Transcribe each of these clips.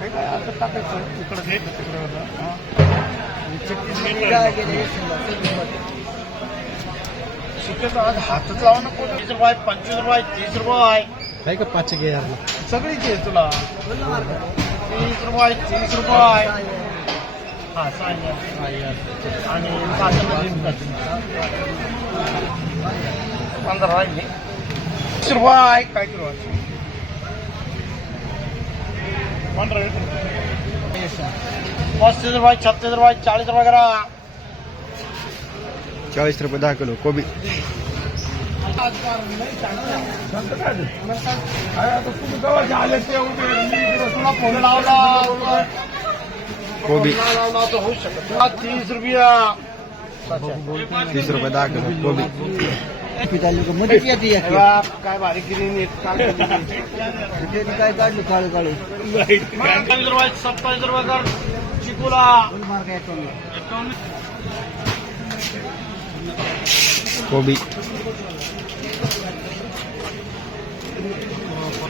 काय असं टाकायचं इकडं घ्यायचं तिकडं हा. आज हातच लावा नको. तीस रुपये पंचवीस रुपये तीस रुपये. आहे का पाचशे घे यार. सगळीच आहे तुला. तीस रुपये तीस रुपये. हा सांग आणि पाचमध्ये पंधरा राहिले तीस रुपये काय किलो आहे? पंधरा पस्तीस रुपये छत्तीस रुपये चाळीस रुपये करा. चाळीस रुपये दहा किलो कोबी. तुला फ़ोन लावला कोबी लावला तर होऊ शकत तीस रुपया तीस रुपये दहा किलो कोबी काय बारीक गिरी काय काढली काळू काळू सत्तावीस रुपये कर चिकूला कोबी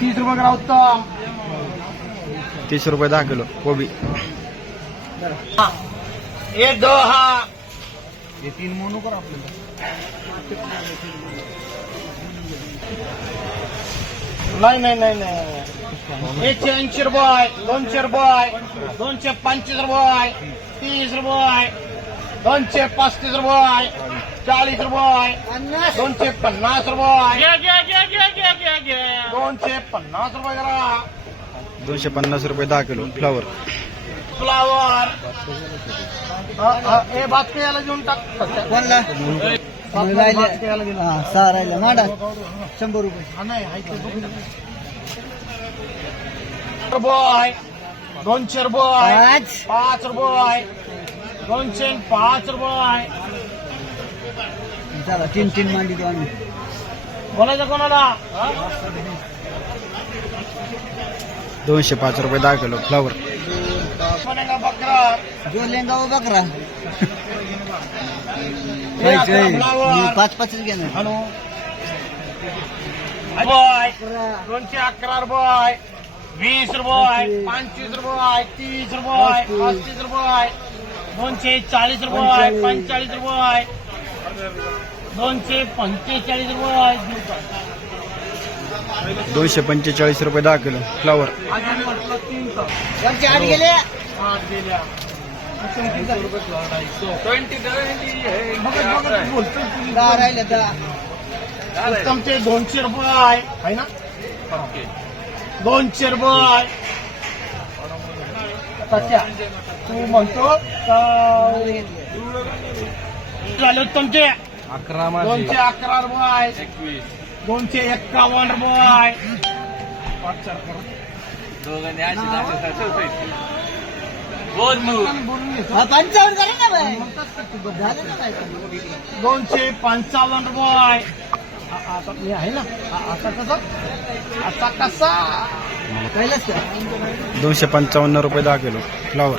तीस रुपये करा उत्तम. तीस रुपये दहा किलो कोबी. एक दो हा. हे तीन मोनू कर आपल्याला. नाही नाही नाही नाही एकशे ऐंशी रुपये दोनशे रुपये दोनशे पंचवीस रुपये तीस रुपये दोनशे पस्तीस रुपये चाळीस रुपये। दोनशे पन्नास रुपये। दोनशे पन्नास रुपये करा दोनशे पन्नास रुपये दहा किलो फ्लावर। फ्लावर। हे भात याला घेऊन टाक. कोणला सहा राहिला. माडा. शंभर रुपये. नाही ते. रुपये. दोनशे रुपये. पाच. रुपये. दोनशे पाच रुपये. चला तीन तीन मांडी देऊ आम्ही. बोलायचं कोणाला? दोनशे पाच रुपये दहा किलो फ्लावर जो लेंगा वो बकरा. हे अकरा मी पाच पाचच घेणार. हॅलो. रुपये दोनशे अकरा रुपये. वीस रुपये. पंचवीस रुपये. तीस रुपये. पस्तीस रुपये. दोनशे चाळीस रुपये. पंचेचाळीस रुपये. दोनशे पंचेचाळीस रुपये आहेत दहा किलो. फ्लावर दोनशे रुपये आहे. ना? दोनशे रुपये आहे. तू म्हणतो झाले उत्तमचे अकरा दोनशे अकरा रुपये दोनशे एक्कावन्न रुपये बोलून घेतो. हा पंचावन्न करा ना बाई. झालं ना बाई. दोनशे पंचावन्न रुपये आता हे आहे. ना आता कसं आता कसा दोनशे पंचावन्न रुपये दहा किलो. फ्लावर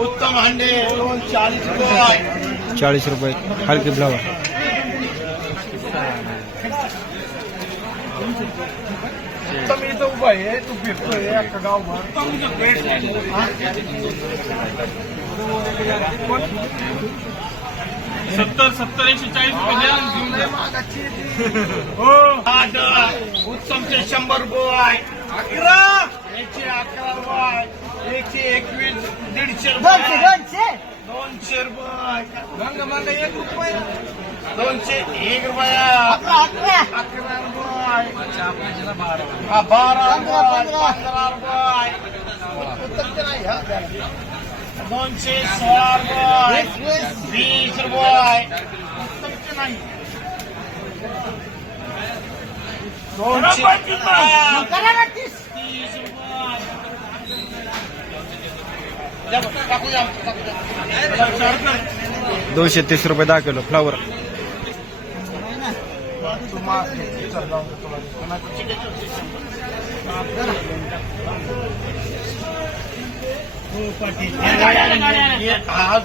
उत्तम हांडे चाळीस रुपये. चाळीस रुपये हलकी फ्लावर उत्तम इथं उभा आहे तू फिरतोय अख्खा गावभर सत्तर सत्तर एकशे चाळीस रुपये. हो उत्तमचे शंभर रुपये अकरा. एकशे अकरा रुपये एकशे एकवीस दीडशे दोनशे रुपये दोनशे दोनशे रुपये एक रुपये. दोनशे एक रुपया। अकरा अकरा. अकरा रुपये. हा, बारा रुपये पंधरा रुपये. उत्तरचे नाही हा. दोनशे सोळा रुपये. वीस रुपये. उत्तरचे नाही. दोनशे हा, करा ना तीस. तीस रुपये द्या बरं, टाकू द्या, टाकू द्या. दोनशे तीस रुपये दहा किलो फ्लावर हा,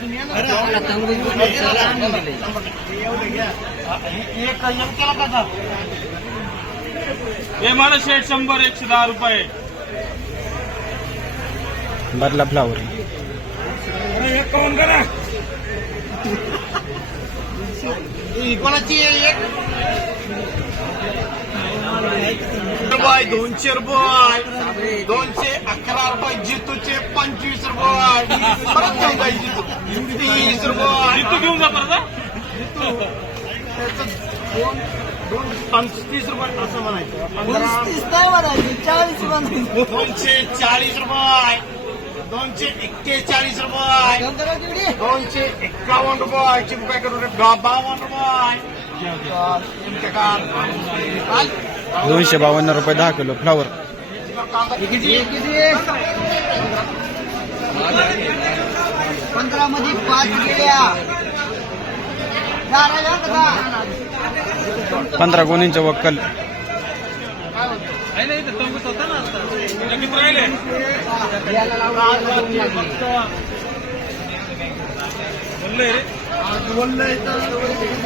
ये मला शेठ शंभर एकशे दहा रुपये. बदला फ्लावर कोणाची एक रुपये दोनशे रुपये दोनशे अकरा रुपये जितूचे पंचवीस रुपये परत घेऊन जाईल जितू तीस रुपये. तू घेऊन जा परत दोन दोन पंचवीस रुपये असं म्हणायचं. पंधरा तीस नाही म्हणायची चाळीस म्हणायची. दोनशे चाळीस रुपये. दोनशे एक्केचाळीस रुपये? दोनशे एक्कावन्न रुपये. चिंपे करून बावन्न रुपये. दोनशे बावन्न रुपये दहा किलो फ्लावर. पंधरा मध्ये पाच गेल्या? पंधरा गोणींचं वक्कल. लगेच राहिले. बोलले रे. बोललंय तर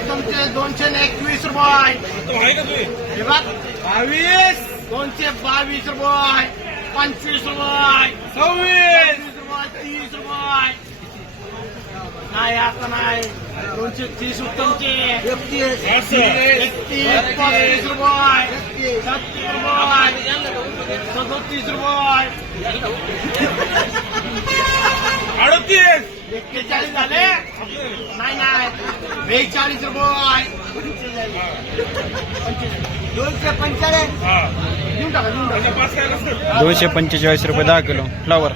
तुमचे दोनशे एकवीस रुपये का हे बघ बावीस. दोनशे बावीस रुपये. पंचवीस रुपये. सव्वीस रुपये. तीस रुपये. नाही आता नाही. दोनशे तीस उत्तमचे एकतीस. एकतीस. पस्तीस रुपये. छत्तीस रुपये. सदोतीस रुपये. अडतीस. एक्केचाळीस झाले. नाही नाही. बेचाळीस रुपये. दोनशे पंचेचाळीस हा. दोनशे पंचेचाळीस रुपये दहा किलो. फ्लावर